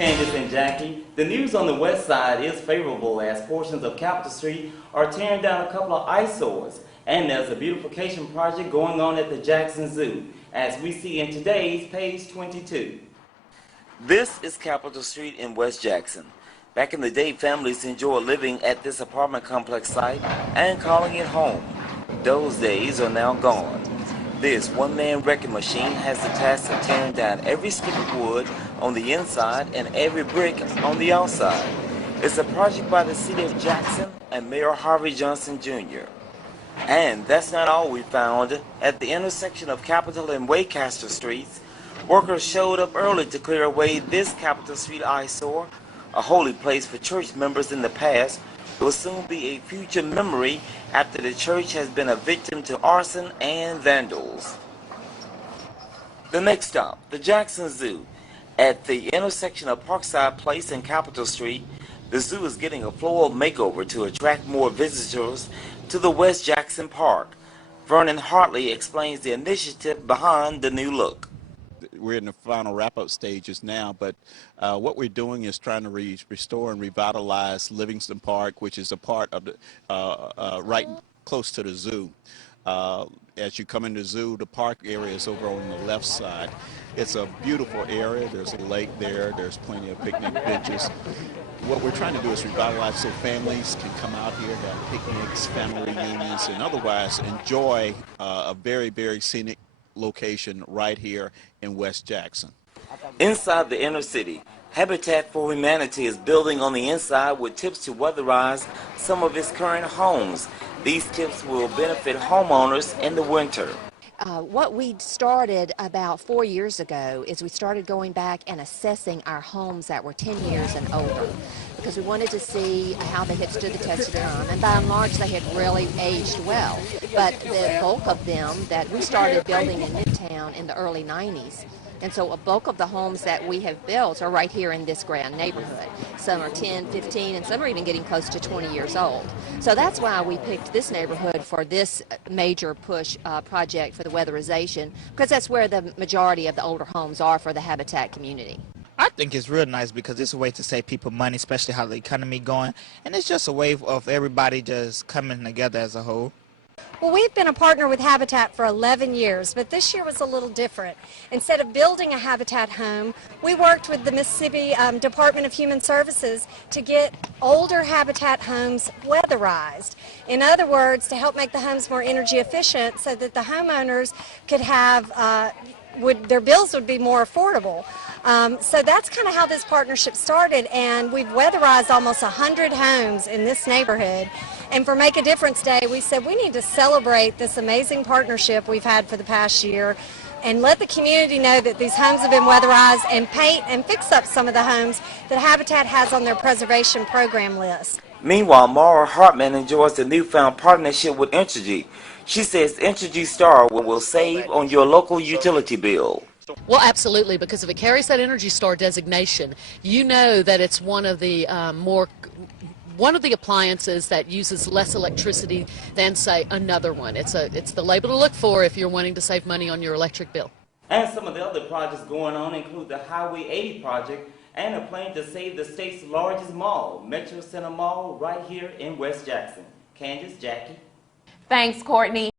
Candace and Jackie, the news on the west side is favorable as portions of Capitol Street are tearing down a couple of eyesores, and there's a beautification project going on at the Jackson Zoo, as we see in today's Page 22. This is Capitol Street in West Jackson. Back in the day, families enjoyed living at this apartment complex site and calling it home. Those days are now gone. This one-man wrecking machine has the task of tearing down every stick of wood on the inside and every brick on the outside. It's a project by the City of Jackson and Mayor Harvey Johnson Jr. And that's not all we found. At the intersection of Capitol and Waycaster Streets, workers showed up early to clear away this Capitol Street eyesore, a holy place for church members in the past. It will soon be a future memory after the church has been a victim to arson and vandals. The next stop, the Jackson Zoo. At the intersection of Parkside Place and Capitol Street, the zoo is getting a floral makeover to attract more visitors to the West Jackson Park. Vernon Hartley explains the initiative behind the new look. We're in the final wrap-up stages now, but what we're doing is trying to restore and revitalize Livingston Park, which is a part of the right close to the zoo. As you come into the zoo, the park area is over on the left side. It's a beautiful area. There's a lake there. There's plenty of picnic benches. What we're trying to do is revitalize so families can come out here, have picnics, family reunions, and otherwise enjoy a very, very scenic location right here in West Jackson. Inside the inner city, Habitat for Humanity is building on the inside with tips to weatherize some of its current homes. These tips will benefit homeowners in the winter. What we started about 4 years ago is we started going back and assessing our homes that were 10 years and older, because we wanted to see how they had stood the test of time, and by and large they had really aged well. But the bulk of them that we started building in Midtown in the early 90s, and so a bulk of the homes that we have built are right here in this grand neighborhood. Some are 10, 15, and some are even getting close to 20 years old. So that's why we picked this neighborhood for this major push project for the weatherization, because that's where the majority of the older homes are for the Habitat community. I think it's real nice because it's a way to save people money, especially how the economy going, and it's just a way of everybody just coming together as a whole. Well, we've been a partner with Habitat for 11 years, but this year was a little different. Instead of building a Habitat home, we worked with the Mississippi Department of Human Services to get older Habitat homes weatherized. In other words, to help make the homes more energy efficient so that the homeowners could have, their bills would be more affordable. So that's kind of how this partnership started, and we've weatherized almost 100 homes in this neighborhood. And for Make a Difference Day, we said we need to celebrate this amazing partnership we've had for the past year and let the community know that these homes have been weatherized, and paint and fix up some of the homes that Habitat has on their preservation program list. Meanwhile, Maura Hartman enjoys the newfound partnership with Entergy. She says Entergy Star will save on your local utility bill. Well, absolutely, because if it carries that Energy Star designation, you know that it's one of the appliances that uses less electricity than, say, another one. It's the label to look for if you're wanting to save money on your electric bill. And some of the other projects going on include the Highway 80 project and a plan to save the state's largest mall, Metro Center Mall, right here in West Jackson. Candace, Jackie. Thanks, Kourtney.